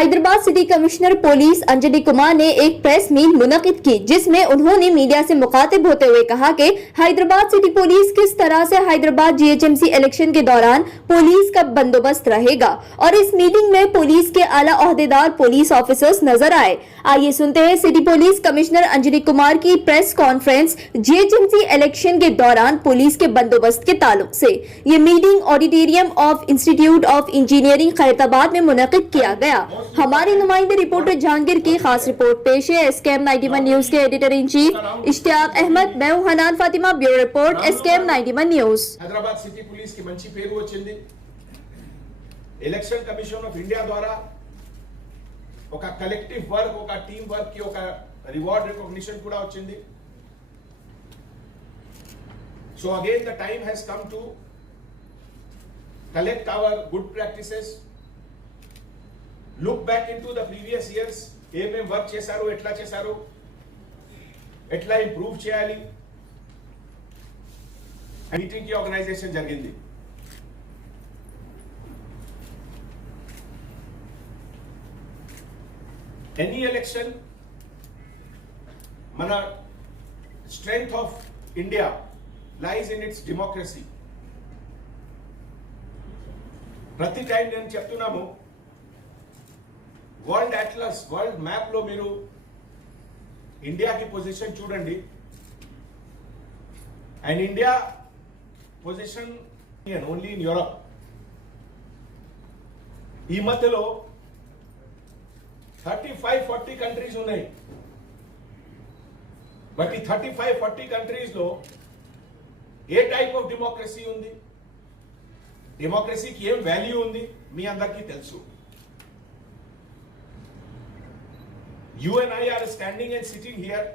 Hyderabad city commissioner police Anjali Kumar ने एक press meet मुनक्किद की, जिसमें उन्होंने मीडिया से मुखातिब होते हुए कहा कि हैदराबाद सिटी पुलिस किस तरह से हैदराबाद जीएचएमसी इलेक्शन के दौरान पुलिस का बंदोबस्त रहेगा और इस मीटिंग में पुलिस के आला ओहदेदार पुलिस ऑफिसर्स नजर आए। आइए सुनते हैं city police commissioner Anjali Kumar की प्रेस कॉन्फ्रेंस जीएचएमसी इलेक्शन के दौरान पुलिस के बंदोबस्त के ताल्लुक से। ये meeting auditorium of institute of engineering Khairatabad में मुनक्किद किया गया। हमारी नुमाइंदे रिपोर्टर जहांगीर की खास रिपोर्ट पेश है। एसकेएम 91 न्यूज के editor in chief Ishtiaq Ahmed, मैं हूं Hanan Fatima, bureau report SKM 91 news. Hyderabad city police కి మంచి పేరు వచ్చింది। ఎలక్షన్ కమిషన్ ఆఫ్ ఇండియా ద్వారా ఒక కలెక్టివ్ వర్క్, ఒక టీమ్ వర్క్ కి ఒక రివార్డ్ రికగ్నిషన్ కూడా వచ్చింది। So again the time has come to collect our good practices, look back into the previous years, ఏమేం వర్క్ చేశారు, ఎట్లా ఇంప్రూవ్ చేయాలి। మీటింగ్ కి ఆర్గనైజేషన్ జరిగింది। ఎనీ ఎలక్షన్ మన strength of India lies in its democracy. ప్రతి టైం నేను చెప్తున్నాము, వరల్డ్ అట్లస్, వరల్డ్ మ్యాప్ లో మీరు ఇండియా की పొజిషన్ చూడండి, and India position only in Europe. ఈ మధ్యలో 35-40 కంట్రీస్ ఉన్నాయి, బట్ ఈ 35-40 కంట్రీస్ లో ఏ టైప్ ఆఫ్ డెమోక్రసీ ఉంది, డెమోక్రసీకి ఏం వాల్యూ ఉంది మీ అందరికీ తెలుసు। You and I are standing and sitting here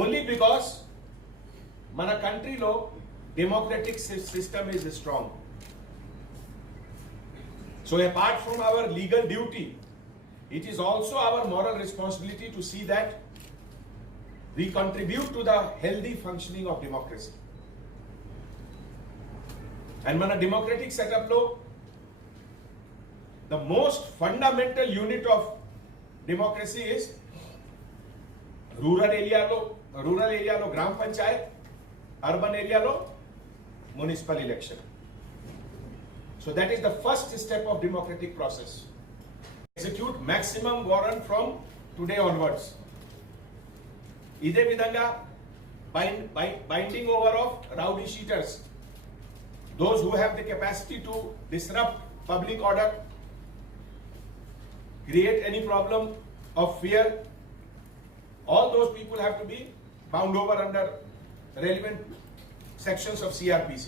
only because మన కంట్రీలో democratic system is strong. So apart from our legal duty, it is also our moral responsibility to see that we contribute to the healthy functioning of democracy. And మన democratic setup లో the most fundamental unit of democracy is rural area lo gram panchayat, urban area lo municipal election. So that is the first step of democratic process. Execute maximum warrant from today onwards. Ide vidhanga binding over of rowdy sheeters, those who have the capacity to disrupt public order, create any problem of fear, all those people have to be bound over under relevant sections of CRPC.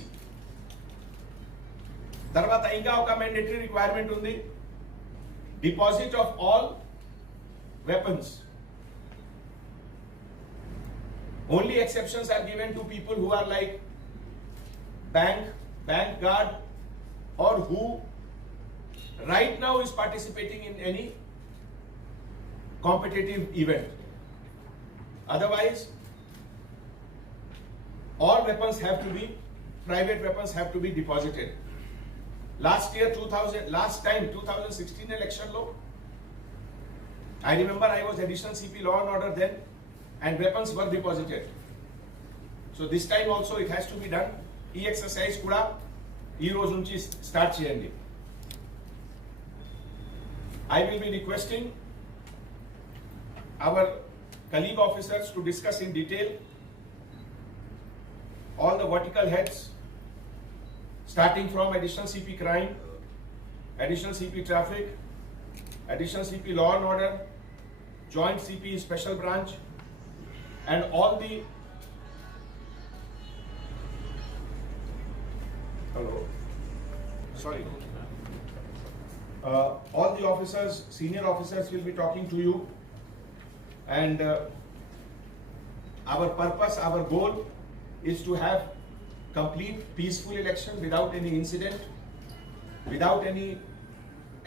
తర్వాత ఇంకా ఒక mandatory requirement ఉంది, deposit of all weapons. Only exceptions are given to people who are like bank guard, or who right now is participating in any competitive event. Otherwise, all weapons have to be, private weapons have to be deposited. Last year 2016 election law, I remember I was additional CP law and order then, and weapons were deposited. So this time also it has to be done. E exercise kuda ee roju nunchi start cheyandi. I will be requesting our colleague officers to discuss in detail all the vertical heads, starting from additional CP crime, additional CP traffic, additional CP law and order, joint CP special branch, and all the all the officers, senior officers will be talking to you, and our purpose, our goal is to have complete peaceful election without any incident, without any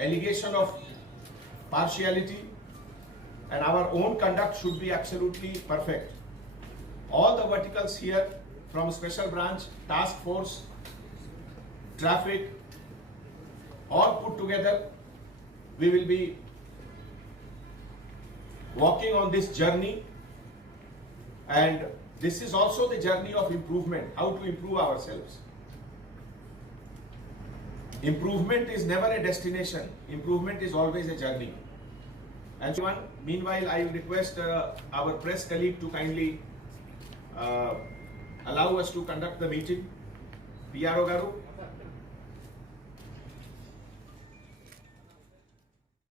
allegation of partiality, and our own conduct should be absolutely perfect. All the verticals here, from special branch, task force, traffic, all put together we will be walking on this journey, and this is also the journey of improvement, how to improve ourselves. Improvement is never a destination, improvement is always a journey. And meanwhile, I request our press colleague to kindly allow us to conduct the meeting. PRO Garu.